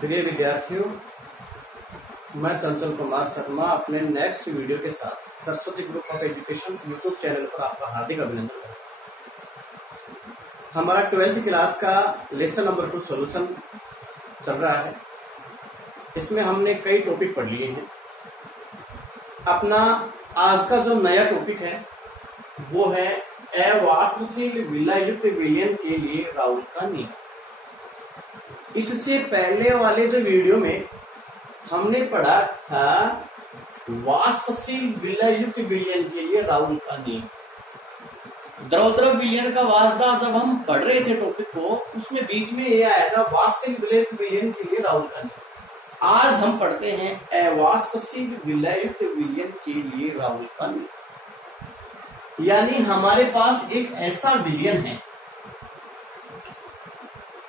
प्रिय विद्यार्थियों, मैं चंचल कुमार शर्मा अपने नेक्स्ट वीडियो के साथ Saraswati group of education YouTube channel पर आपका हार्दिक अभिनंदन करता हूं। हमारा 12th क्लास का लेसन नंबर 2 सॉल्यूशन चल रहा है। इसमें हमने कई टॉपिक पढ़ लिए हैं। अपना आज का जो नया टॉपिक है वो है अवाष्पशील विलययुक्त विलयन के लिए राउल का नियम। इससे पहले वाले जो वीडियो में हमने पढ़ा था वाष्पशील विलययुक्त विलयन के लिए राउल का नियम। द्रव विलयन का वाष्पदाब जब हम पढ़ रहे थे टॉपिक को, उसमें बीच में ये आया था वाष्पशील विलययुक्त विलयन के लिए राउल का नियम। आज हम पढ़ते हैं अवाष्पशील विलययुक्त विलयन के लिए राउल का नियम। यानी हमारे पास एक ऐसा विलयन है,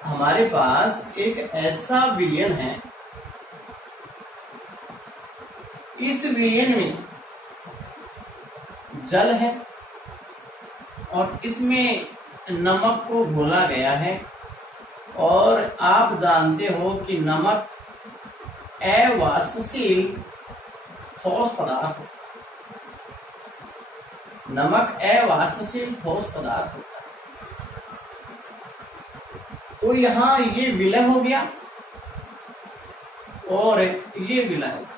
हमारे पास एक ऐसा विलयन है, इस विलयन में जल है और इसमें नमक को घोला गया है। और आप जानते हो कि नमक अवाष्पशील ठोस पदार्थ होता है। नमक अवाष्पशील ठोस पदार्थ होता है। तो यहां ये विलय हो गया और ये विलय हो गया,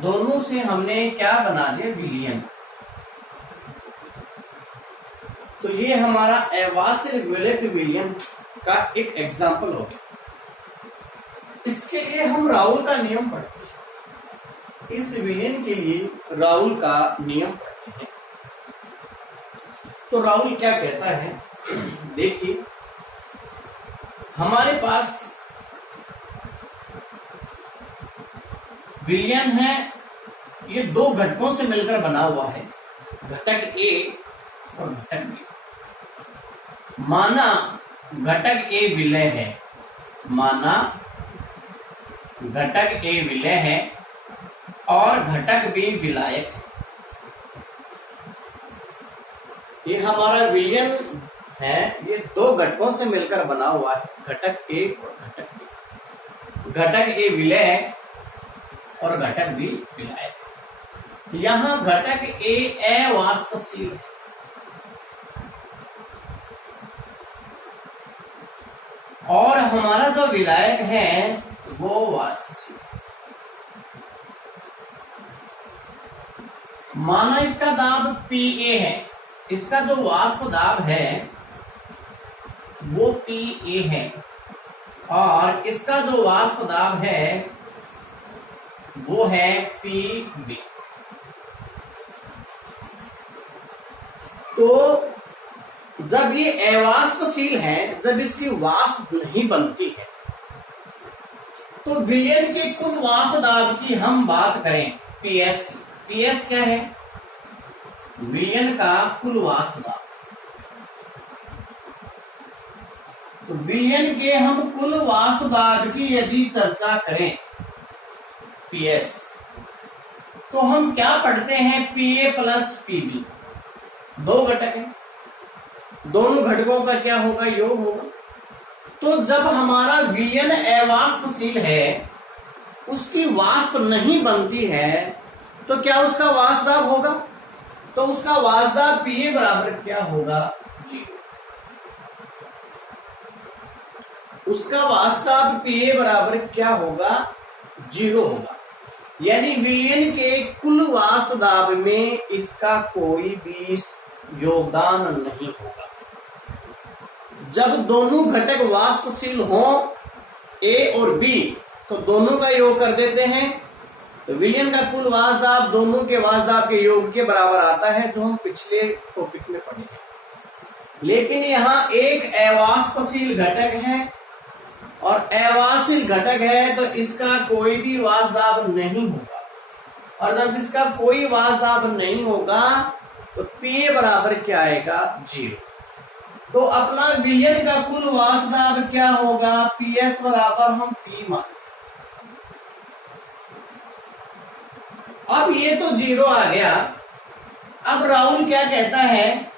दोनों से हमने क्या बना दिया, विलयन। तो ये हमारा अवाष्पशील विलययुक्त विलयन का एक एग्जाम्पल हो गया। इसके लिए हम राउल का नियम पढ़ते हैं। इस विलयन के लिए राउल का नियम पढ़ते हैं। तो राउल क्या कहता है, देखिए हमारे पास विलयन है, ये दो घटकों से मिलकर बना हुआ है, घटक ए और घटक बी। माना घटक ए विलय है, माना घटक ए विलय है और घटक बी विलायक है। ये हमारा विलयन है, ये दो घटकों से मिलकर बना हुआ है, घटक ए और घटक बी। घटक ए विलय है और घटक बी विलायक है। यहां घटक ए अवाष्पशील है और हमारा जो विलायक है वो वाष्पशील। माना इसका दाब Pa है, इसका जो वाष्प दाब है वो Pa है और इसका जो वाष्प दाब है वो है Pb। तो जब ये अवाष्पशील है, जब इसकी वाष्प नहीं बनती है, तो विलयन के कुल वाष्प दाब की हम बात करें Ps की। Ps क्या है, विलयन का कुल वाष्प दाब। तो विलयन के हम कुल वाष्प दाब की यदि चर्चा करें Ps, तो हम क्या पढ़ते हैं, Pa प्लस Pb। दो घटक हैं, दोनों घटकों का क्या होगा, योग होगा। तो जब हमारा विलयन अवाष्पशील है, उसकी वाष्प नहीं बनती है, तो क्या उसका वाष्प दाब होगा, तो उसका वाष्प दाब Pa बराबर क्या होगा, 0। उसका वाष्प दाब Pa बराबर क्या होगा, 0 होगा। यानी विलयन के कुल वाष्प दाब में इसका कोई भी योगदान नहीं होगा। जब दोनों घटक वाष्पशील हों A और B, तो दोनों का योग कर देते हैं, तो विलयन का कुल वाष्प दाब दोनों के वाष्प दाब के योग के बराबर आता है, जो हम पिछले टॉपिक में पढ़े हैं। लेकिन यहाँ एक अवाष्पशील घटक है और अवाष्पशील घटक है, तो इसका कोई भी वाष्प दाब नहीं होगा। और जब इसका कोई वाष्प दाब नहीं होगा तो Pa बराबर क्या आएगा, 0। तो अपना विलयन का कुल वाष्प दाब क्या होगा, Ps बराबर हम P मान। अब ये तो 0 आ गया। अब राउल क्या कहता है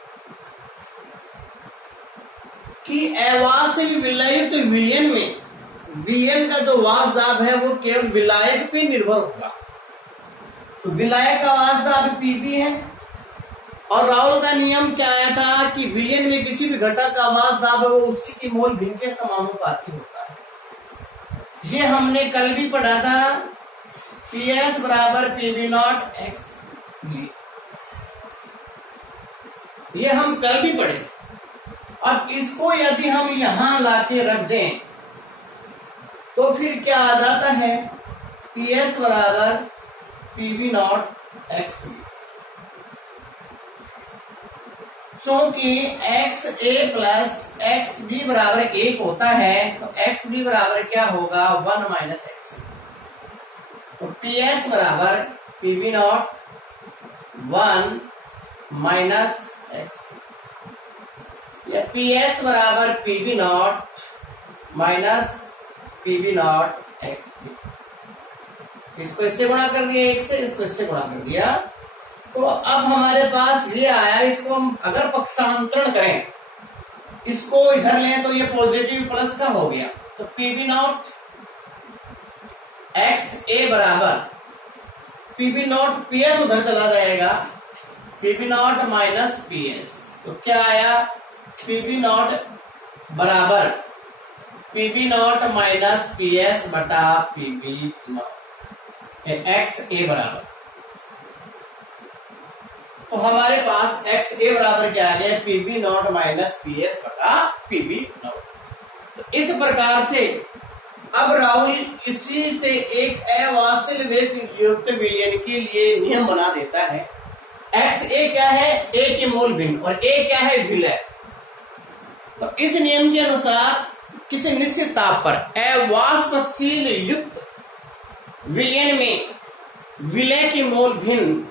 कि अवासिल विलयित विलयन में विलयन का जो वाष्प दाब है वो केवल विलायक पे निर्भर होगा। तो विलायक का वाष्प दाब पीबी है और राउल का नियम क्या आया था कि विलयन में किसी भी घटक का वाष्प दाब है वो उसी की मोल भिन्न के समानुपाती होता है। ये हमने कल भी पढ़ा था, PS बराबर PV नॉट एक्स, ये हम कल भी पढ़े। अब इसको यदि हम यहां लाके रख दें तो फिर क्या आ जाता है, PS बराबर PV नॉट एक्स। क्योंकि x A plus x B बराबर 1 होता है तो एक्स बी बराबर क्या होगा 1 माइनस एक्स। तो PS बराबर PV नॉट 1 माइनस एक्स या PS बराबर PV not minus PV not x. इसको इससे गुणा कर दिया 1 से, इसको इससे गुणा कर दिया, तो अब हमारे पास ये आया। इसको हम अगर पक्षांतरण करें, इसको इधर लें तो ये पॉजिटिव प्लस का हो गया। तो PV नॉट एक्स ए बराबर PV नॉट PS उधर चला जाएगा, PV नॉट माइनस PS। तो क्या आया, PV नॉट बराबर PV नॉट माइनस PS बटा PV नॉट एक्स ए बराबर। तो हमारे पास एक्स ए बराबर क्या आ गया, PV नॉट माइनस PS बटा PV नॉट। तो इस प्रकार से अब राहुल इसी से एक अवासिल वेग युक्त विलयन के लिए नियम बना देता है। एक्स ए क्या है, ए के मोल भिन्न, और ए क्या है, विलय। तो इस नियम के अनुसार किसी निश्चित ताप पर अवाष्पशील युक्त विलयन में विलय की मोल भिन्न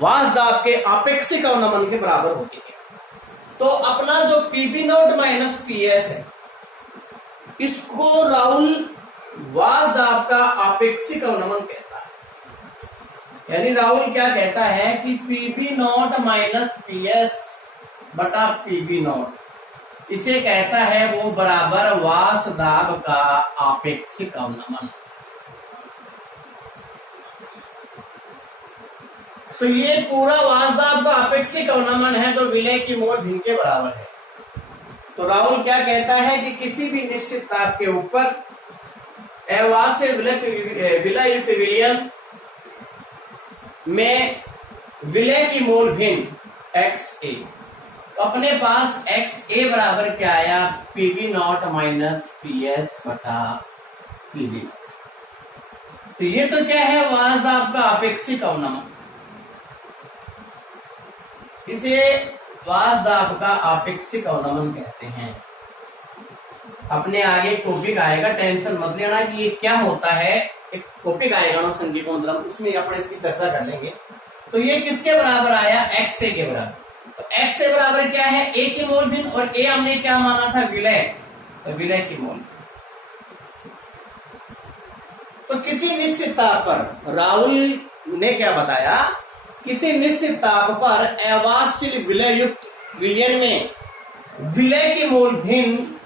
वाष्प दाब के आपेक्षिक अवनमन के बराबर होती है। तो अपना जो PV नॉट माइनस PS है, इसको राहुल वाष्प दाब का आपेक्षिक अवनमन कहता है। यानी राहुल क्या कहता है कि PV नॉट माइनस PS बटा PV नॉट, इसे कहता है वो बराबर वाष्प दाब का आपेक्षिक अवनमन। तो ये पूरा वाष्प दाब का आपेक्षिक अवनमन है जो विलय की मोल भिन्न के बराबर है। तो राहुल क्या कहता है कि किसी भी निश्चित ताप के ऊपर अवाष्य विलय युक्त विलयन में विलय की मोल भिन्न एक्स ए। तो अपने पास एक्स ए बराबर क्या आया, PV नॉट माइनस PS बटा PV। तो ये तो क्या है, वाष्प दाब का आपेक्षिक अवनमन, इसे वाष्प दाब का आपेक्षिक अवनमन कहते हैं। अपने आगे टॉपिक आएगा, टेंशन मत लेना कि ये क्या होता है, एक टॉपिक आएगा ना संख्या मतलब, उसमें अपन इसकी चर्चा कर लेंगे। तो ये किसके बराबर आया, एक्स ए के बराबर। तो एक्स ए बराबर क्या है, ए की मोल भिन्न, और ए हमने क्या माना था, विलय, तो विलय की मोल। तो किसी निश्चित ताप पर राहुल ने क्या बताया, किसी निश्चित ताप पर अवाष्य विलय युक्त विलयन में विलय की मोल भिन्न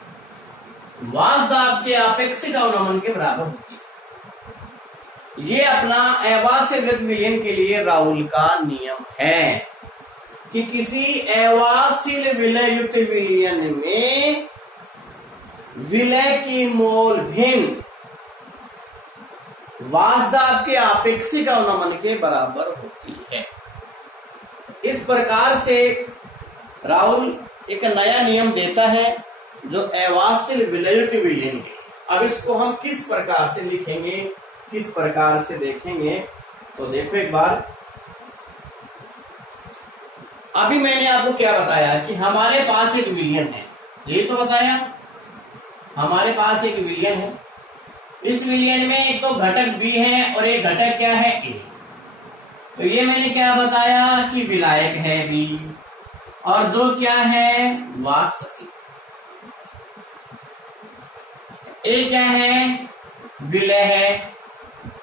वाष्प दाब के आपेक्षिक अवनमन के बराबर होती है। ये अपना अवाष्य विलयन के लिए राहुल का नियम है कि किसी अवाष्य विलय युक्त विलयन में विलय की मोल भिन्न वाष्प दाब के आपेक्षिक अवनमन के बराबर होती है। इस प्रकार से राहुल एक नया नियम देता है जो अवाष्य विलय युक्त विलयन है। अब इसको हम किस प्रकार से लिखेंगे, किस प्रकार से देखेंगे, तो देखो एक बार। अभी मैंने आपको क्या बताया कि हमारे पास एक विलयन है, ये तो बताया हमारे पास एक विलयन है। इस विलयन में एक तो घटक B है और एक घटक क्या है A। तो ये मैंने क्या बताया कि विलायक है B, और जो क्या है वाष्पशील। A क्या है, विलय है,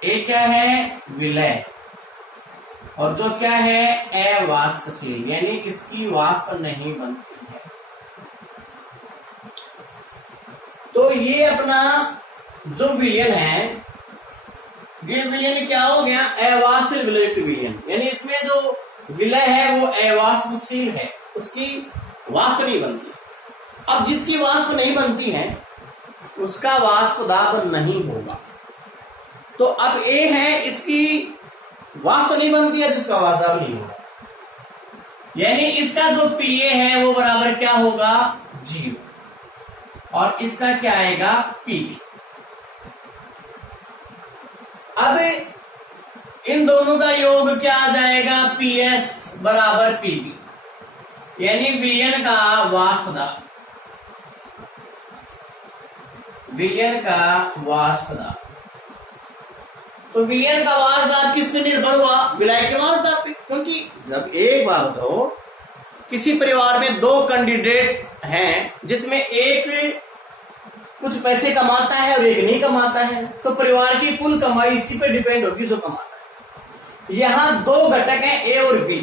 A क्या है, विलय, और जो क्या है अवाष्पशील, यानी इसकी वाष्प नहीं बनती है। तो ये अपना जो विलयन है, ये विलयन क्या हो गया, अवाष्पशील विलयित विलयन, यानी इसमें जो विलय है वो अवाष्पशील है, उसकी वाष्प नहीं बनती। अब जिसकी वाष्प नहीं बनती है उसका वाष्प दाब नहीं होगा। तो अब ए है, इसकी वाष्प नहीं बनती है, जिसका वाष्प दाब नहीं होगा, यानी इसका जो पीए है वो बराबर क्या होगा, 0, और इसका क्या आएगा, पीबी। अब इन दोनों का योग क्या आ जाएगा, पीएस बराबर पीबी, यानी विलयन का वाष्प दाब, विलयन का वाष्प दाब। तो विलयन का वाष्प दाब किस पे निर्भर हुआ, विलय के वाष्प दाब पे। क्योंकि जब एक बात बताओ, किसी परिवार में 2 कैंडिडेट हैं जिसमें एक कुछ पैसे कमाता है और एक नहीं कमाता है, तो परिवार की कुल कमाई इसी पे डिपेंड होगी जो कमाता है। यहाँ 2 घटक हैं, ए और बी,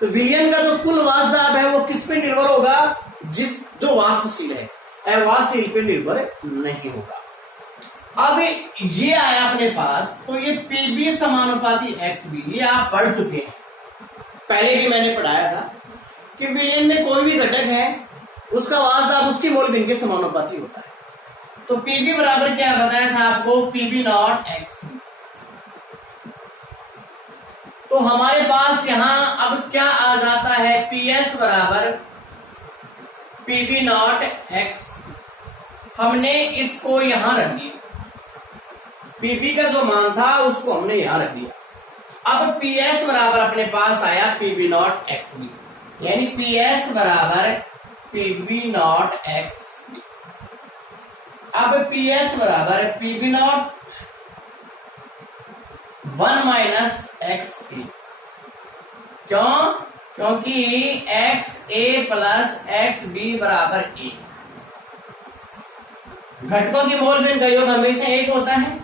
तो विलयन का जो कुल वाष्प दाब है वो किस पे निर्भर होगा, जो वाष्पशील है, अवाष्पशील पे निर्भर नहीं होगा। अब ये आया अपने पास, तो ये पीबी समानुपाती एक्सबी, ये आप पढ़ चुके हैं, पहले भी मैंने पढ़ाया था कि विलयन में कोई भी घटक है उसका वाष्प दाब उसकी मोल भिन्न के समानुपाती होता है। तो पीबी बराबर क्या बताया था आपको, पीबी नॉट एक्सबी। तो हमारे पास यहां अब क्या आ जाता है, पीएस बराबर पीबी नॉट एक्स, हमने इसको यहां रख दिया, पीबी का जो मान था उसको हमने यहां रख दिया। अब पीएस बराबर अपने पास आया पीबी नॉट एक्स बी, यानी पीएस बराबर पीबी नॉट एक्स बी। अब पीएस बराबर पीबी नॉट 1 माइनस एक्स ए, क्यों, क्योंकि x A plus x B बराबर 1। घटकों की मोल भिन्न का योग हमेशा 1 होता है,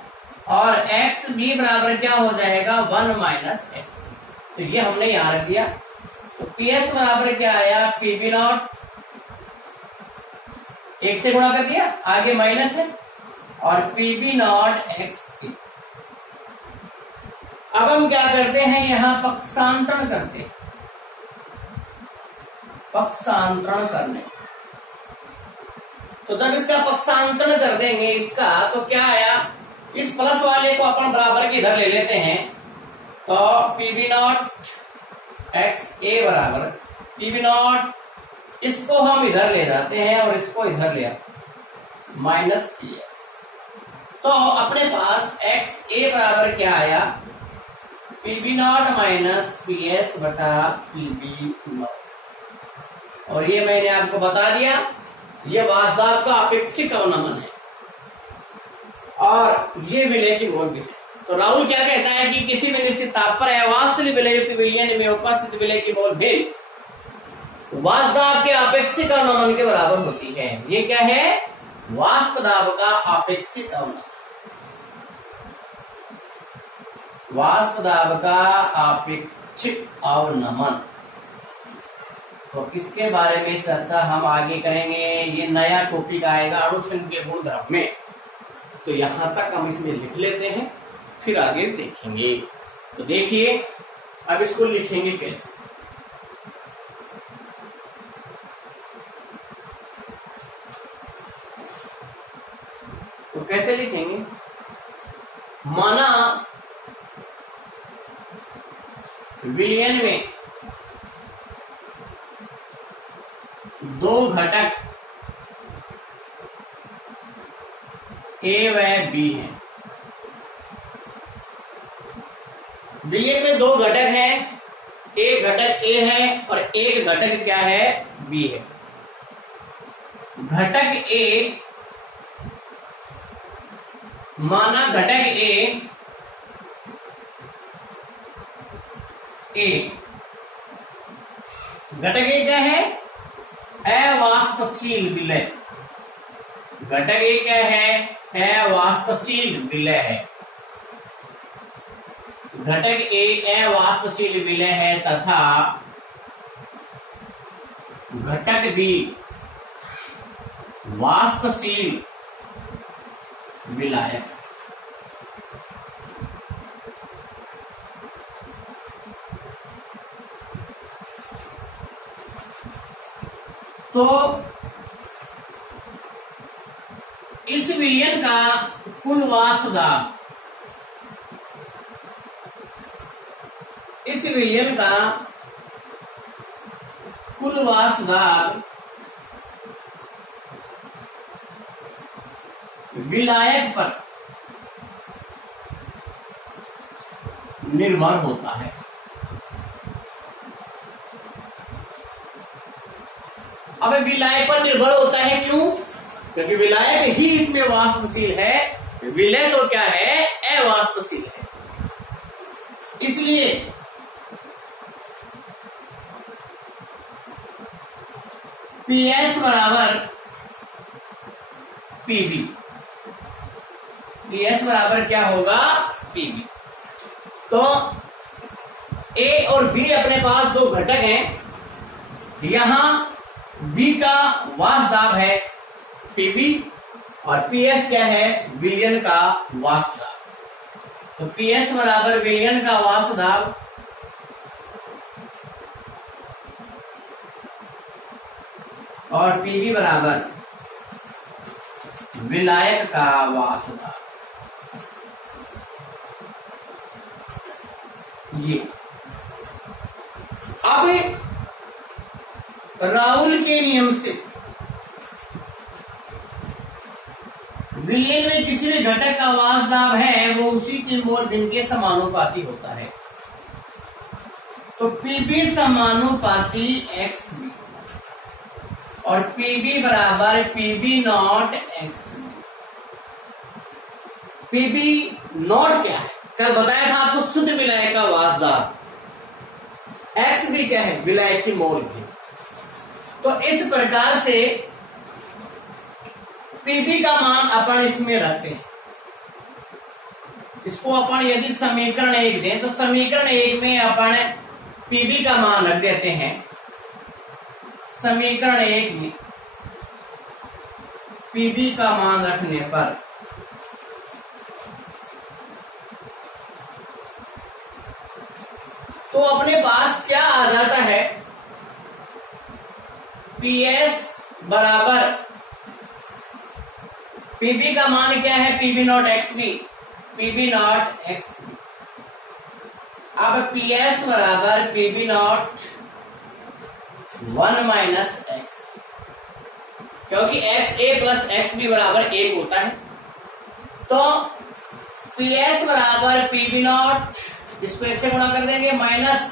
और एक्स बी बराबर क्या हो जाएगा, 1 माइनस एक्स बी। तो ये हमने यहां रख दिया। तो पीएस बराबर क्या आया, पीबी नॉट 1 से गुणा कर दिया, आगे माइनस है, और पीबी नॉट एक्स ए। अब हम क्या करते हैं, यहां पक्षांतरण करते हैं, पक्षांतरण करने। तो जब इसका पक्षांतरण कर देंगे इसका, तो क्या आया, इस प्लस वाले को अपन बराबर के इधर ले लेते हैं, तो पीबी नॉट एक्स ए बराबर पीबी नॉट, इसको हम इधर ले जाते हैं और इसको इधर ले आते हैं, माइनस पीएस। तो अपने पास एक्स ए बराबर क्या आया, पीबी नॉट माइनस पीएस बटा पीबी नॉट। और ये मैंने आपको बता दिया, ये वाष्प दाब का अपेक्षिक अवनमन है और ये विलय की मोल भिन्न है। तो राहुल क्या कहता है कि किसी भी निश्चित ताप पर अवाष्पशील विलयित विलयन में उपस्थित विलय की मोल भिन्न वाष्प दाब के अपेक्षिक अवनमन के बराबर होती है। ये क्या है, वाष्प दाब का अपेक्षिक अवनमन, वाष्प दाब का अपेक्षिक अवनमन। तो इसके बारे में चर्चा हम आगे करेंगे, ये नया टॉपिक आएगा अणुशंख के गुणधर्म में। तो यहां तक हम इसमें लिख लेते हैं, फिर आगे देखेंगे। तो देखिए अब इसको लिखेंगे कैसे। तो कैसे लिखेंगे, माना विलयन में 2 घटक ए व बी है। विलयन में 2 घटक हैं, एक घटक ए है और एक घटक क्या है, बी है। घटक ए, माना घटक ए घटक ए क्या है, अवाष्पशील विलय। घटक ए क्या है, अवाष्पशील विलय है। घटक ए अवाष्पशील विलय है तथा घटक बी वाष्पशील विलायक। तो इस विलयन का कुल वाष्प दाब, इस विलयन का कुल वाष्प दाब विलायक पर निर्भर होता है। अब विलायक पर निर्भर होता है क्यों? क्योंकि विलायक ही इसमें वाष्पशील है, विलय तो क्या है, अवाष्पशील है। इसलिए PS बराबर PB, PS बराबर क्या होगा, PB। तो A और B अपने पास दो घटक हैं, यहां B का वाष्प दाब है PB और PS क्या है, विलयन का वाष्प दाब। तो PS बराबर विलयन का वाष्प दाब और PB बराबर विलायक का वाष्प दाब। ये अब राउल के नियम से विलयन में किसी भी घटक का वाष्प दाब है वो उसी के मोल भिन्न के समानुपाती होता है। तो PB समानुपाती XB और PB बराबर PB not XB। PB not क्या है, कल बताया था आपको, शुद्ध विलायक का वाष्प दाब। XB क्या है, विलायक की मोल भिन्न। तो इस प्रकार से PB का मान अपन इसमें रखते हैं। इसको अपन यदि समीकरण 1 दें तो समीकरण 1 में अपन PB का मान रख देते हैं। समीकरण 1 में PB का मान रखने पर तो अपने पास क्या आ जाता है, PS बराबर PB का मान क्या है, PB not XB, PB not XB। अब PS बराबर PB नॉट 1 माइनस X, क्योंकि XA प्लस XB बराबर 1 होता है। तो PS बराबर PB नॉट, इसको 1 से गुणा कर देंगे, माइनस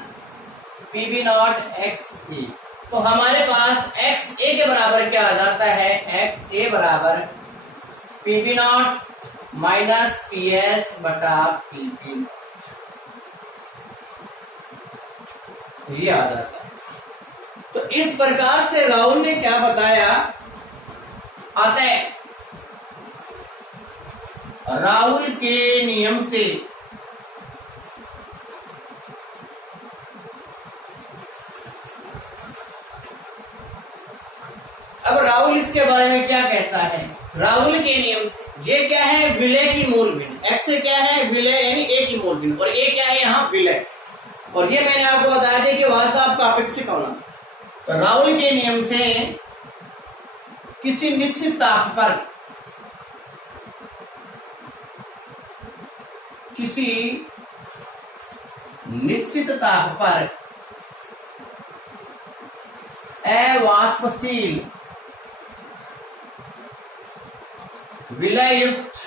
PB नॉट XA। तो हमारे पास XA के बराबर क्या आ जाता है, XA बराबर PB नॉट माइनस PS बटा PB नॉट, ये आ जाता है। तो इस प्रकार से राहुल ने क्या बताया, अतः राहुल के नियम से अब राहुल इसके बारे में क्या कहता है, राहुल के नियम से ये क्या है, विलय की मूल भिन्न। एक्स से क्या है, विलय यानी ए की मूल भिन्न, और ए क्या है यहाँ, विलय। और ये मैंने आपको बताया था कि वास्तव आपका अपेक्षित होना। तो राहुल के नियम से किसी निश्चित ताप पर, किसी निश्चित ताप पर अवाष्पशील विलय युक्त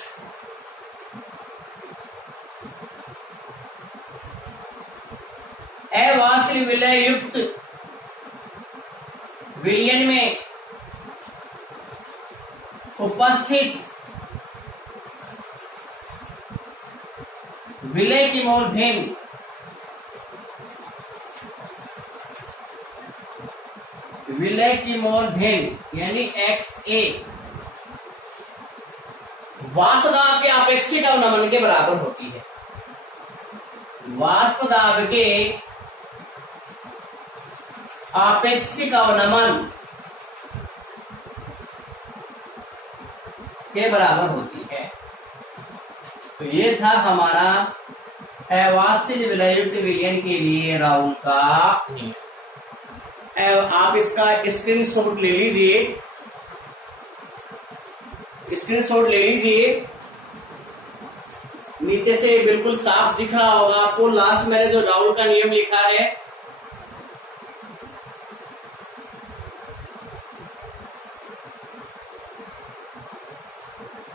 अवाष्पशील विलय युक्त विलयन में उपस्थित विलय की मोल भिन्न विलय की मोल भिन्न यानी XA वाष्प दाब के अपेक्षित अवनमन के बराबर होती है। वाष्प दाब के आपेक्षिक अवनमन के बराबर होती है। तो ये था हमारा अवाच्य विलयुक्त विलयन के लिए राउल का नियम। आप इसका स्क्रीनशॉट ले लीजिए, स्क्रीनशॉट ले लीजिए। नीचे से बिल्कुल साफ दिख रहा होगा आपको, लास्ट मैंने जो राउल का नियम लिखा है।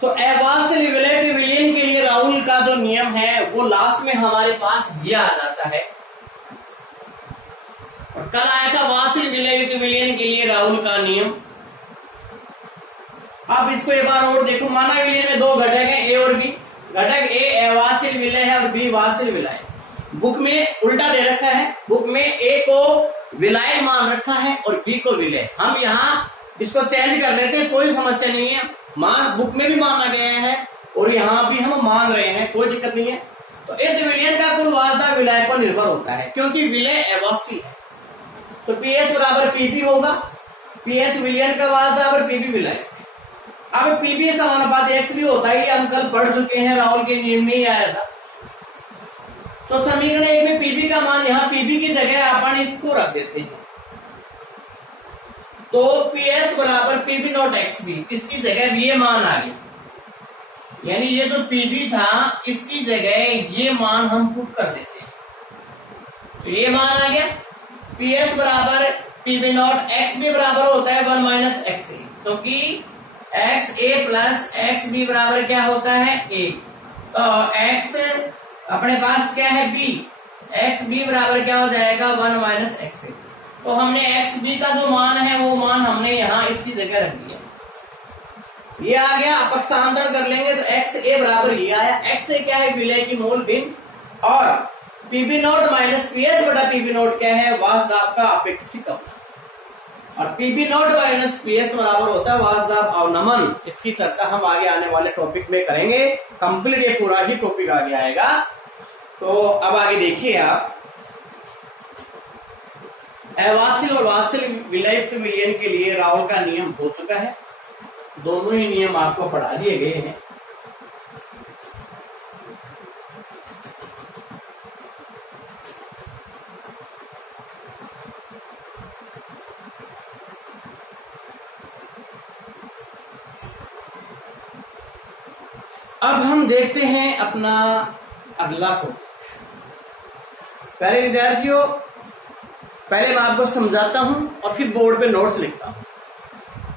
तो अवाच्य विलयित विलयन के लिए राउल का जो नियम है वो लास्ट में हमारे पास ये आ जाता है। और कल आया था वाच्य विलयित विलयन के लिए राउल का नियम। अब इसको एक बार और देखो, माना विलयन में दो घटक हैं, ए और बी। घटक ए अवाच्य विलय है और बी वाच्य विलय है। बुक में उल्टा दे रखा है, बुक में ए को विलय मान रखा है और बी को विलय। हम यहाँ इसको चेंज कर लेते हैं, कोई समस्या नहीं है। मान बुक में भी माना गया है और यहाँ भी हम मान रहे हैं, कोई दिक्कत नहीं है। तो इस विलयन का कुल वास्ता विलय पर निर्भर होता है, क्योंकि विलय अवाच्य है। तो पीएस बराबर पीबी होगा, पीएस विलयन का वास्ता और पीबी विलय। अब पीबी समानुपात एक्स भी होता है, ये हम कल पढ़ चुके हैं, राउल के नियम में ही आया था। तो समीकरण एक में पीबी का मान, यहाँ पीबी की जगह अपन इसको रख देते हैं। तो पीएस बराबर पीबी नॉट एक्स बी, इसकी जगह ये मान आ गया। यानी ये जो पीबी था इसकी जगह ये मान हम पुट कर देते हैं। तो ये मान आ गया पीएस बराबर पीबी नॉट एक्स बी बराबर होता है 1 माइनस एक्स ए, क्योंकि x A plus x B बराबर क्या होता है ए। तो एक्स अपने पास क्या है बी, एक्स बी बराबर क्या हो जाएगा 1 माइनस एक्स ए। तो हमने एक्स बी का जो मान है वो मान हमने यहाँ इसकी जगह रख दिया। ये आ गया, अपक्षांतरण कर लेंगे तो एक्स ए बराबर ये आया। एक्स ए क्या है विलय की मोल भिन्न, और पीबी नॉट माइनस पीएस बटा पीबी नॉट क्या है वास्तव का अपेक्षित अवनमन। और पीबी नॉट माइनस पीएस बराबर होता है वास्तव अवनमन। इसकी चर्चा हम आगे आने वाले टॉपिक में करेंगे, कंप्लीट ये पूरा ही टॉपिक आगे आएगा। तो अब आगे देखिए आप, अवाच्य और वाच्य विलयुक्त विलयन के लिए राउल का नियम हो चुका है। दोनों ही नियम आपको पढ़ा दिए गए हैं। अब हम देखते हैं अपना अगला टॉपिक। पहले विद्यार्थियों, पहले मैं आपको समझाता हूं और फिर बोर्ड पे नोट्स लिखता हूं।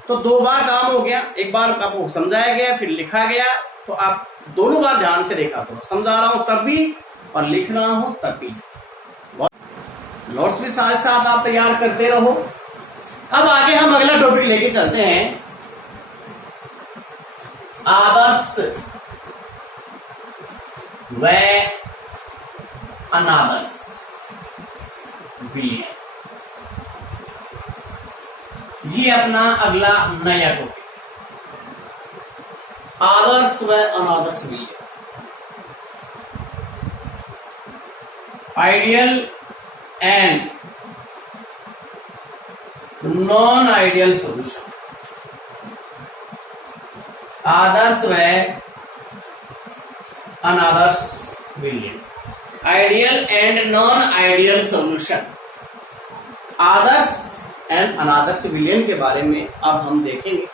तो दो बार काम हो गया, एक बार आपको समझाया गया फिर लिखा गया। तो आप दोनों बार ध्यान से देखा करो, समझा रहा हूं तब भी और लिख रहा हूं तब भी। नोट्स भी साथ साथ आप तैयार करते रहो। अब आगे हम अगला टॉपिक लेके चलते हैं, आदर्श व अनादर्श विलयन। ये अपना अगला नया टॉपिक, आदर्श व अनादर्श विलयन। Ideal and non ideal solution. आदर्श व अनादर्श विलयन, ideal and non ideal solution. आदर्श एंड अनादर्श विलयन के बारे में अब हम देखेंगे।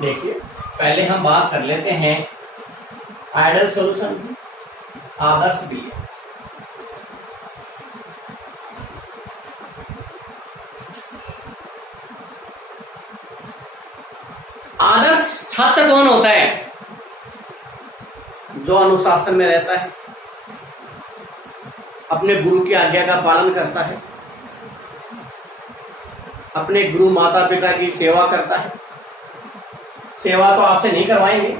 देखिए, पहले हम बात कर लेते हैं आइडियल सॉल्यूशन की, आदर्श विलयन। आदर्श छात्र कौन होता है? जो अनुशासन में रहता है, अपने गुरु की आज्ञा का पालन करता है, अपने गुरु माता पिता की सेवा करता है। सेवा तो आपसे नहीं करवाएंगे,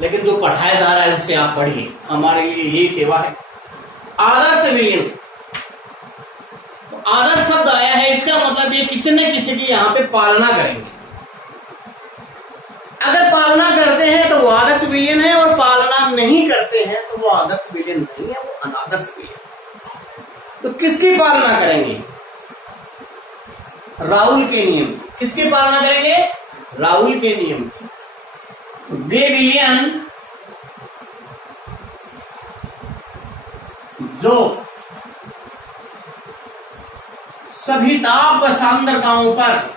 लेकिन जो पढ़ाया जा रहा है उससे आप पढ़िए, हमारे लिए यही सेवा है। आदर्श विलयन, तो आदर्श शब्द आया है, इसका मतलब ये किसी न किसी की यहाँ पे पालना करेंगे। अगर पालना करते हैं तो वो आदर्श विलयन है, और पालना नहीं करते हैं तो वो आदर्श विलयन नहीं है, वो अनादर्श विलयन। तो किसकी पालना करेंगे? राउल के नियम। किसकी पालना करेंगे? राउल के नियम। वे विलयन जो सभी ताप सांद्रताओं पर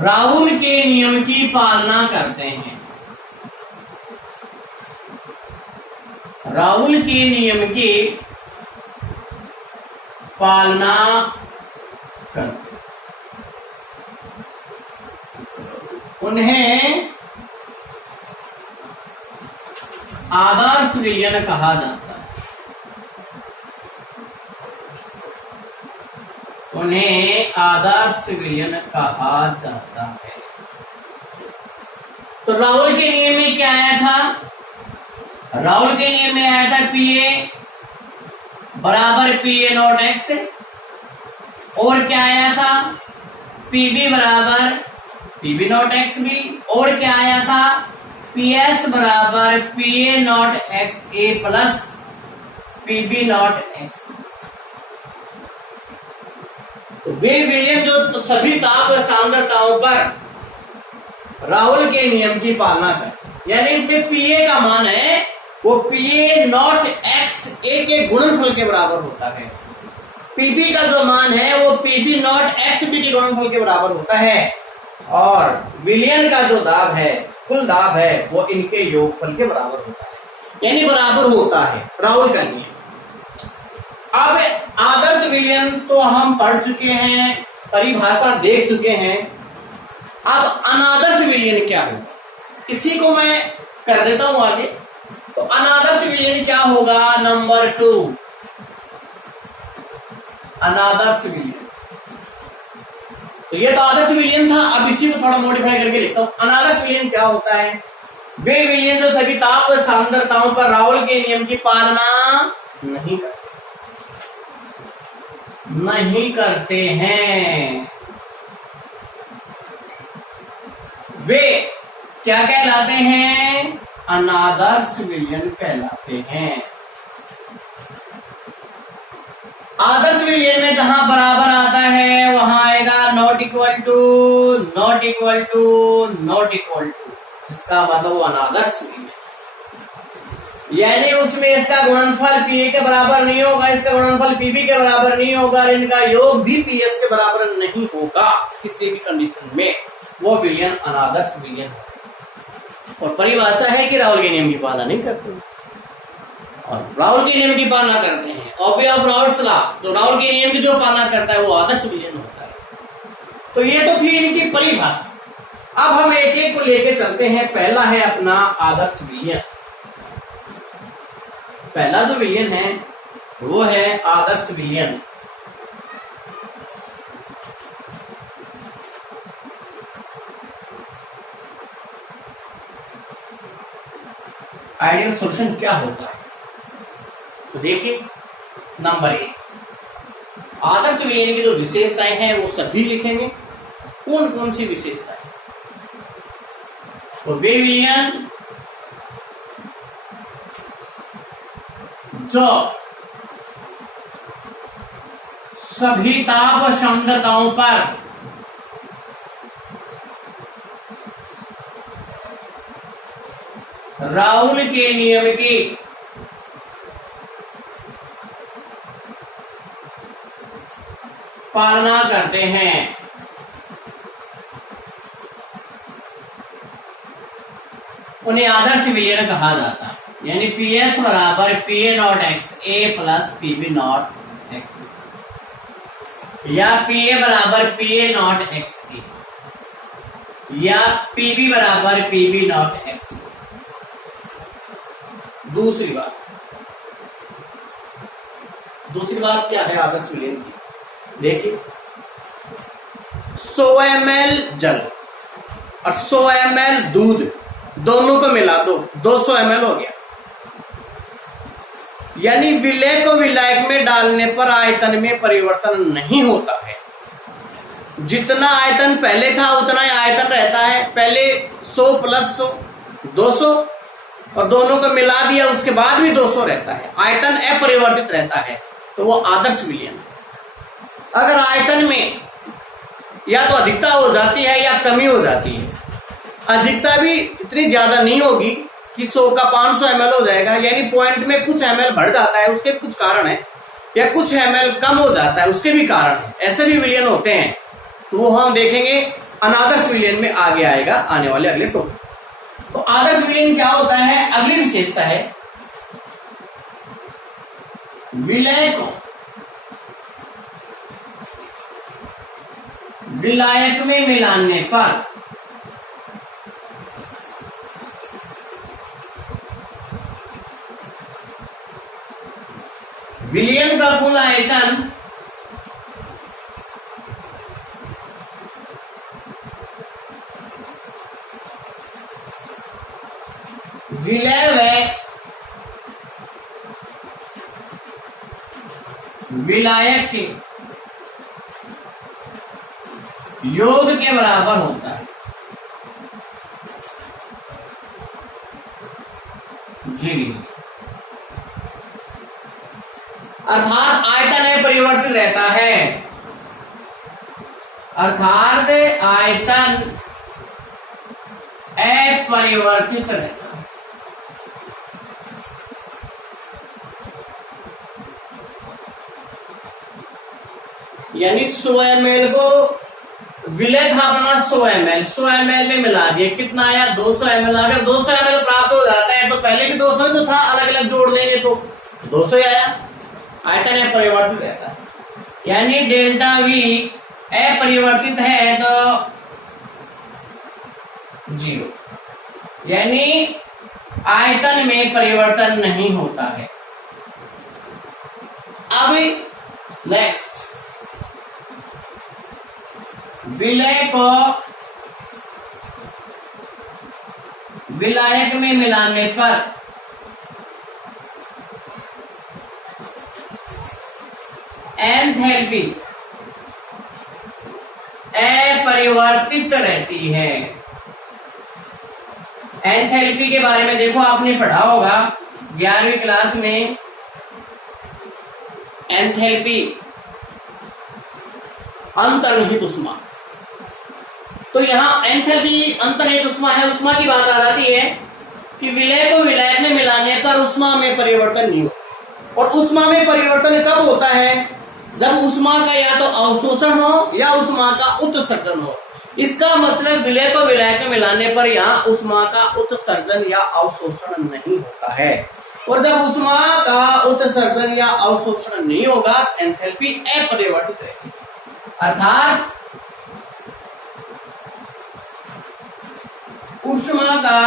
राउल के नियम की पालना करते हैं, राउल के नियम की पालना करते उन्हें आदर्श विलयन कहा जाता है, उन्हें आदर्श विलयन कहा जाता है। तो राउल के नियम में क्या आया था? राउल के नियम में आया था पीए बराबर पीए नॉट एक्स, और क्या आया था? पीबी बराबर पीबी नॉट एक्स बी, और क्या आया था? पीएस बराबर PA not X A plus PB not X. तो वे विलयन जो सभी ताप सांद्रताओं पर राउल के नियम की पालना कर, यानी इसमें पीए का मान है वो पीए नॉट एक्स ए के गुणनफल के बराबर होता है, पीबी का जो मान है वो पीबी नॉट एक्स बी के गुणनफल के बराबर होता है, और विलयन का जो दाब है, कुल दाब है, वो इनके योगफल के बराबर होता है, यानी बराबर होता है, राउल का नियम। अब आदर्श विलयन तो हम पढ़ चुके हैं, परिभाषा देख चुके हैं। अब अनादर्श विलयन क्या होगा, इसी को मैं कर देता हूं आगे। तो अनादर्श विलयन क्या होगा? नंबर 2, अनादर्श विलयन। तो ये तो आदर्श विलयन था, अब इसी को थोड़ा मॉडिफाई करके लिखता हूं। अनादर्श विलयन क्या होता है? वे विलयन जो सभी ताप सांद्रताओं पर राउल के नियम की पालना नहीं करते हैं, वे क्या कहलाते हैं? अनादर्श विलयन कहलाते हैं। आदर्श विलयन में जहां बराबर आता है वहां आएगा not equal to, not equal to, not equal to, इसका मतलब वो अनादर्श विलयन, यानी उसमें इसका गुणनफल पीए के बराबर नहीं होगा, इसका गुणनफल पीबी के बराबर नहीं होगा, इनका योग भी पीएस के बराबर नहीं होगा किसी भी कंडीशन में, वो विलयन अनादर्श विलयन। और परिभाषा है कि राउल के नियम की पालना नहीं करते, और राउल के नियम की पालना करते हैं। ऑफ राउल्स लॉ, तो राउल के नियम की जो पालना करता है वो आदर्श विलयन होता है। तो ये तो थी इनकी परिभाषा। अब हम एक एक को लेके चलते हैं। पहला है अपना आदर्श विलयन। पहला जो विलयन है वो है आदर्श विलयन। आइडियल सॉल्यूशन क्या होता है? तो देखिए, नंबर 1, आदर्श विलयन की जो विशेषताएं हैं वो सभी लिखेंगे। कौन कौन सी विशेषताएं? तो वे विलयन जो सभी ताप सांद्रताओं पर राउल के नियम की पालना करते हैं, उन्हें आदर्श विलयन कहा जाता है। यानी पीएस बराबर PA not X A plus PB not X, या पीए बराबर पीए नॉट एक्स ए, या पीबी बराबर पीबी नॉट एक्स। दूसरी बात क्या है आदर्श विलयन की? देखिए, 100 ml जल और 100 ml दूध दोनों को मिला दो, 200 ml हो गया। यानी विलय को विलायक में डालने पर आयतन में परिवर्तन नहीं होता है। जितना आयतन पहले था उतना ही आयतन रहता है। पहले 100 प्लस 100 200, और दोनों को मिला दिया उसके बाद भी 200 रहता है, आयतन अपरिवर्तित रहता है, तो वो आदर्श विलयन है। अगर आयतन में या तो अधिकता हो जाती है या कमी हो जाती है, अधिकता भी इतनी ज्यादा नहीं होगी कि 100 का 500 ml हो जाएगा, यानी पॉइंट में कुछ ml बढ़ जाता है, उसके कुछ कारण है, या कुछ ml कम हो जाता है, उसके भी कारण है। ऐसे भी विलयन होते हैं, तो वो हम देखेंगे अनादर्श विलयन में, आगे आएगा आने वाले अगले टॉपिक। तो आदर्श विलयन क्या होता है, अगली विशेषता है विलय को विलायक में मिलाने पर विलयन का कुल आयतन विलय व विलायक के योग के बराबर होता है। जी, अर्थात आयतन अपरिवर्तित रहता है, अर्थात आयतन अपरिवर्तित रहता है। यानी 100 ml को विलय था अपना 100 ml में मिला दिया, कितना आया 200 ml। अगर 200 ml प्राप्त हो जाता है तो पहले भी 200 जो था अलग अलग जोड़ देंगे तो 200 ही आया। आयतन अपरिवर्तित रहता है, यानी डेल्टा वी अपरिवर्तित है तो 0, यानी आयतन में परिवर्तन नहीं होता है। अब नेक्स्ट, विलय को विलायक में मिलाने पर एंथैल्पी अपरिवर्तित रहती है। एंथैल्पी के बारे में देखो, आपने पढ़ा होगा 11वीं क्लास में, एंथैल्पी अंतर्निहित ऊष्मा। तो यहां एंथैल्पी अंतर्निहित ऊष्मा है, ऊष्मा की बात आ जाती है कि विलय को विलायक में मिलाने पर ऊष्मा में परिवर्तन नहीं हो। और ऊष्मा में परिवर्तन कब होता है, जब ऊष्मा का या तो अवशोषण हो या ऊष्मा का उत्सर्जन हो। इसका मतलब विलय को विलायक में मिलाने पर यहाँ ऊष्मा का उत्सर्जन या अवशोषण नहीं होता है। और जब ऊष्मा का उत्सर्जन या अवशोषण नहीं होगा तो एंथैल्पी अपरिवर्तित रहेगी, अर्थात ऊष्मा का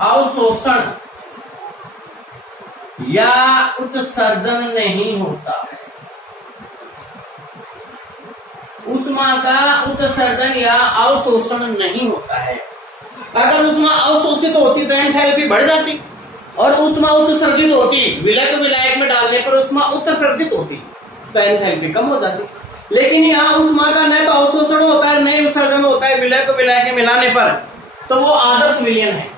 अवशोषण या उत्सर्जन नहीं होता है। ऊष्मा का उत्सर्जन या अवशोषण नहीं होता है। अगर ऊष्मा अवशोषित होती तो एंथैल्पी बढ़ जाती, और ऊष्मा उत्सर्जित होती, विलय को विलायक में डालने पर ऊष्मा उत्सर्जित होती तो एंथैल्पी कम हो जाती। लेकिन यहाँ ऊष्मा का न तो अवशोषण होता है न ही उत्सर्जन होता है विलय को विलायक में मिलाने पर, तो वो आदर्श विलयन है,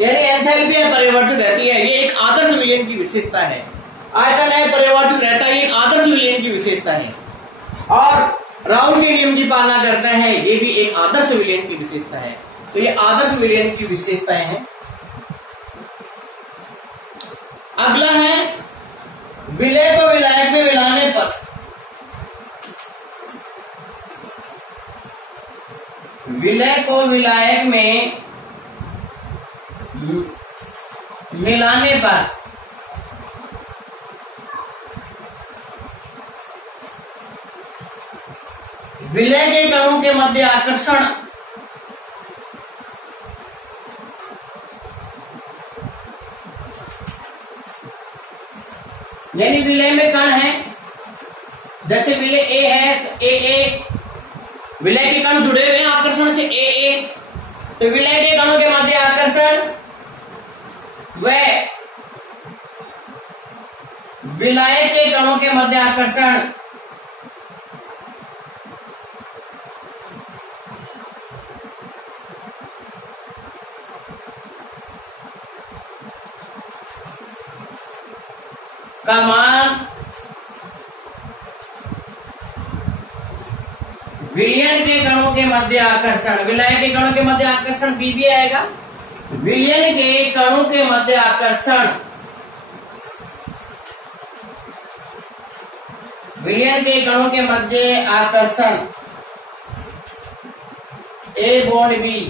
यानी एंथैल्पी परिवर्तित रहती है। ये एक आदर्श विलयन की विशेषता है। आयतन परिवर्तित रहता है, ये एक आदर्श विलयन की विशेषता है, और राउल के नियम की पालना करता है, ये भी एक आदर्श विलयन की विशेषता है। तो ये आदर्श विलयन की विशेषताएं हैं। अगला है विलय को विलायक में मिलाने पर विलय को विलायक में मिलाने पर विलय के कणों के मध्य आकर्षण यानी विलय में कण है, जैसे विलय ए है तो ए विलय के कण जुड़े हुए हैं आकर्षण से ए, तो विलय के कणों के मध्य आकर्षण व विलायक के कणों के मध्य आकर्षण का मान विलयन के कणों के मध्य आकर्षण, विलय के कणों के मध्य आकर्षण बी भी आएगा। विलयन के कणों के मध्य आकर्षण, विलयन के कणों के मध्य आकर्षण ए बॉन्ड बी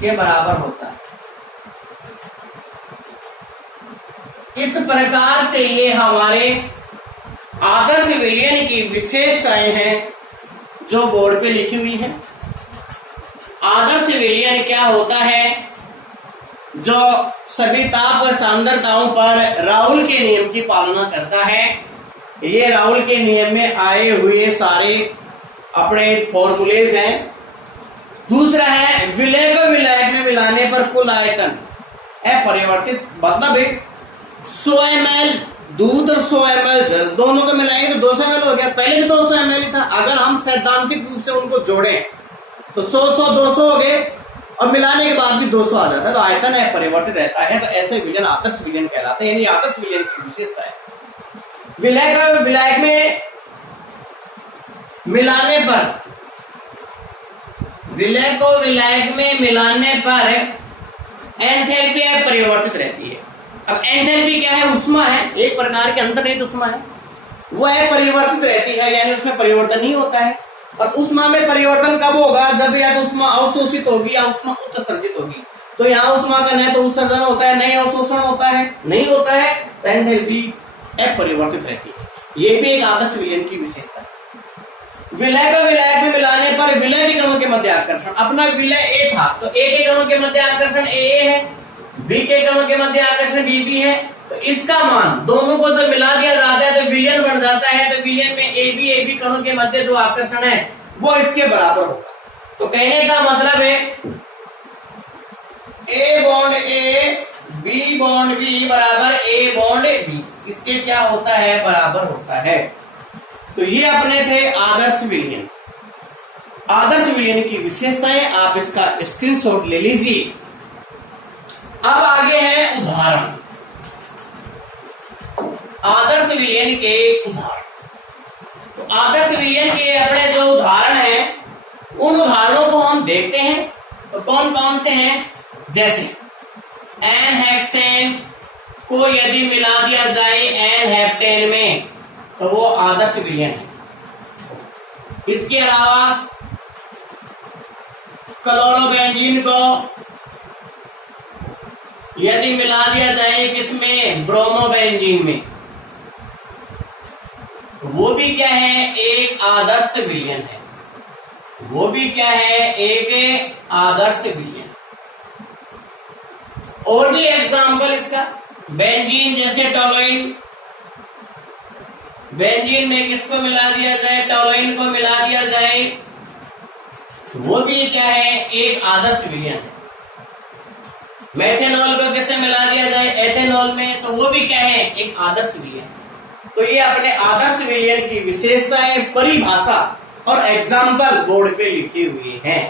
के बराबर होता है। इस प्रकार से ये हमारे आदर्श विलयन की विशेषताएं हैं जो बोर्ड पे लिखी हुई है। आदर्श विलयन क्या होता है? जो सभी ताप सांद्रताओं पर राउल के नियम की पालना करता है। ये राउल के नियम में आए हुए सारे अपने फॉर्मूलेज हैं। दूसरा है विलय को विलायक में मिलाने पर कुल आयतन अपरिवर्तित, मतलब 100 ml दूध और 100 ml जल दोनों को मिलाएंगे तो 200 ml हो गया। पहले भी 200 ml ही था। अगर हम सैद्धांतिक रूप से उनको जोड़ें तो 100 200 हो गए और मिलाने के बाद भी 200 आ जाता है, तो आयतन अपरिवर्तित रहता है। तो ऐसे विलयन आदर्श विलयन कहलाते हैं। यानी आदर्श विलयन की विशेषता है विलय का विलायक में मिलाने पर, विलय को विलायक में मिलाने पर एंथैल्पी अपरिवर्तित रहती है। अब एंथैल्पी क्या है? उष्मा है, एक प्रकार के अंतर्निहित उष्मा है, वो है परिवर्तित रहती है, यानी उसमें परिवर्तन नहीं होता है। और उष्मा में परिवर्तन कब होगा? जब या तो उष्मा अवशोषित होगी या उष्मा उत्सर्जित होगी। तो यहाँ उष्मा का न तो उत्सर्जन होता है, नहीं अवशोषण होता है, नहीं होता है, तो एंथैल्पी अपरिवर्तित रहती है। ये भी एक आदर्श विलयन की विशेषता है। विलय को विलायक में मिलाने पर विलय के कणों के मध्य आकर्षण, अपना विलय ए था तो ए के कणों के मध्य आकर्षण ए है, बी के कणों के मध्य आकर्षण बी बी है। तो इसका मान दोनों को जब मिला दिया जाता है तो विलयन बन जाता है। तो विलयन में ए बी कणों के मध्य जो आकर्षण है वो इसके बराबर होगा। तो कहने का मतलब है A bond A B bond B बराबर ए बॉन्ड बी, इसके क्या होता है? बराबर होता है। तो ये अपने थे आदर्श विलयन। आदर्श विलयन की विशेषताएं, आप इसका स्क्रीनशॉट ले लीजिए। अब आगे है उदाहरण, आदर्श विलयन के उदाहरण। तो आदर्श विलयन के अपने जो उदाहरण हैं उन उदाहरणों को हम देखते हैं। तो कौन कौन से हैं? जैसे एन हेक्सेन को यदि मिला दिया जाए एन हेप्टेन में तो वो आदर्श विलयन है। इसके अलावा क्लोरोबेंजीन को यदि मिला दिया जाए किसमें? ब्रोमोबेंजीन में, वो भी क्या है? एक आदर्श विलयन है। वो भी क्या है? एक आदर्श विलयन। और भी एग्जाम्पल इसका, बेंजीन जैसे टोलुइन, बेंजीन में किसको मिला दिया जाए? टोलुइन को मिला दिया जाए, वो भी क्या है? एक आदर्श विलयन है। मेथेनॉल को किससे मिला दिया जाए? एथेनॉल में, तो वो भी क्या है? एक आदर्श विलयन। तो ये अपने आदर्श विलयन की विशेषताएं, परिभाषा और एग्जाम्पल बोर्ड पे लिखी हुई हैं।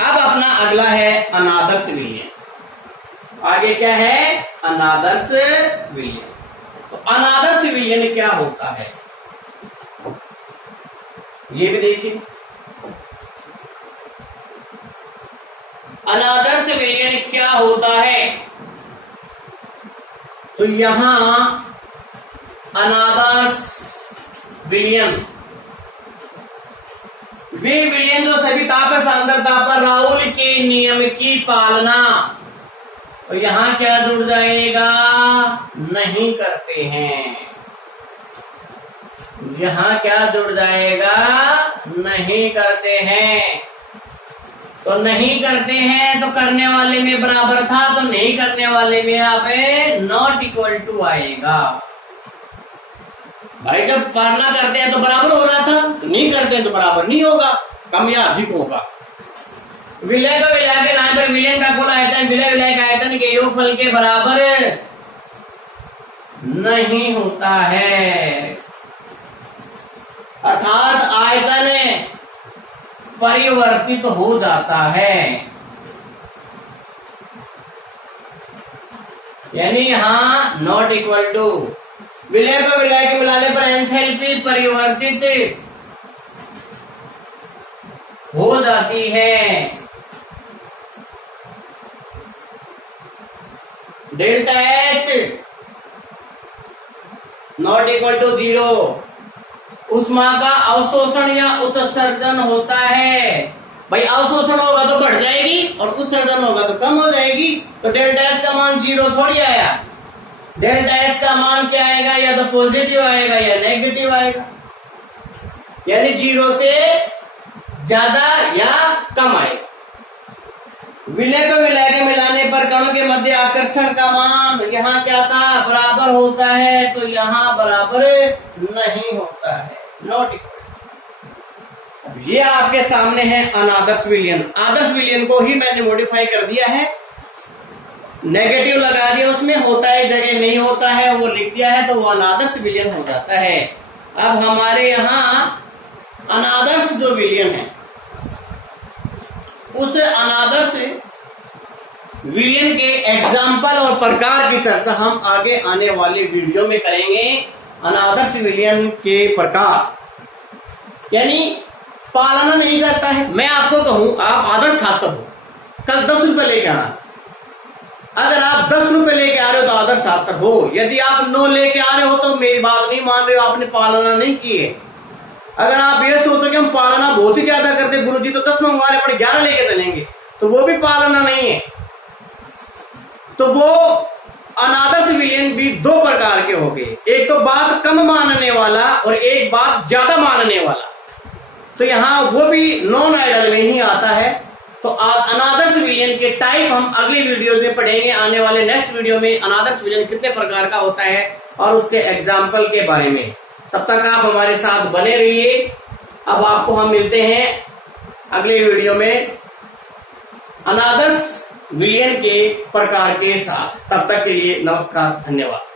अब अपना अगला है अनादर्श विलयन। आगे क्या है? अनादर्श विलयन। तो अनादर्श विलयन क्या होता है ये भी देखिए। अनादर्श विलयन क्या होता है? तो यहां अनादर्श विलयन वे विलयन जो सभी ताप सांद्रता पर राउल के नियम की पालना, तो यहां क्या जुड़ जाएगा? नहीं करते हैं। यहां क्या जुड़ जाएगा? नहीं करते हैं। तो नहीं करते हैं तो करने वाले में बराबर था, तो नहीं करने वाले में यहाँ पे नॉट इक्वल टू आएगा। भाई जब पालना करते हैं तो बराबर हो रहा था, तो नहीं करते हैं तो बराबर नहीं होगा, कम या अधिक होगा। विलय का विलय के नाम पर विलयन का कुल आयतन विलय विलय का आयतन के योगफल के बराबर नहीं होता है, अर्थात आयतन परिवर्तित हो जाता है। यानी यहां नॉट इक्वल टू, विलय को विलय के मिलाने पर एंथैल्पी परिवर्तित हो जाती है। Delta H not equal to 0, ऊष्मा का अवशोषण या उत्सर्जन होता है। भाई अवशोषण होगा तो बढ़ जाएगी और उत्सर्जन होगा तो कम हो जाएगी। तो डेल्टा एच का मान 0 थोड़ी आया। डेल्टा एच का मान क्या आएगा, या तो पॉजिटिव आएगा या नेगेटिव आएगा, यानी 0 से ज्यादा या कम आएगा। विलय को विलय के मिलाने पर कणों के मध्य आकर्षण का मान यहाँ क्या था, बराबर होता है, तो यहाँ बराबर नहीं होता है, नॉट इक्वल। ये आपके सामने है अनादर्श विलयन। आदर्श विलयन को ही मैंने मॉडिफाई कर दिया है, नेगेटिव लगा दिया, उसमें होता है जगह नहीं होता है वो लिख दिया है, तो वो अनादर्श विलयन हो जाता है। अब हमारे यहाँ अनादर्श जो विलयन है, उस अनादर्श विलयन के एग्जाम्पल और प्रकार की चर्चा हम आगे आने वाले वीडियो में करेंगे। अनादर्श विलयन के प्रकार, यानी पालना नहीं करता है। मैं आपको कहूं आप आदर्श छात्र हो, कल 10 रुपए लेके आना। अगर आप 10 रुपए लेके आ रहे हो तो आदर्श छात्र हो। यदि आप 9 लेके आ रहे हो तो मेरी बात नहीं मान रहे हो, आपने पालना नहीं की है। अगर आप ये सोचो कि हम पालना बहुत ही ज्यादा करते, गुरुजी तो 10 मंगवा रहे, 11 लेके चलेंगे, तो वो भी पालना नहीं है। तो वो अनादर्श विलयन भी 2 प्रकार के हो गए, एक तो बात कम मानने वाला और एक बात ज्यादा मानने वाला। तो यहाँ वो भी नॉन आइडल में ही आता है। तो अनादर्श विलयन के टाइप हम अगली वीडियो में पढ़ेंगे। आने वाले नेक्स्ट वीडियो में अनादर्श विलयन कितने प्रकार का होता है और उसके एग्जाम्पल के बारे में। तब तक आप हमारे साथ बने रहिए। अब आपको हम मिलते हैं अगले वीडियो में अनादर्श विलयन के प्रकार के साथ। तब तक के लिए नमस्कार, धन्यवाद।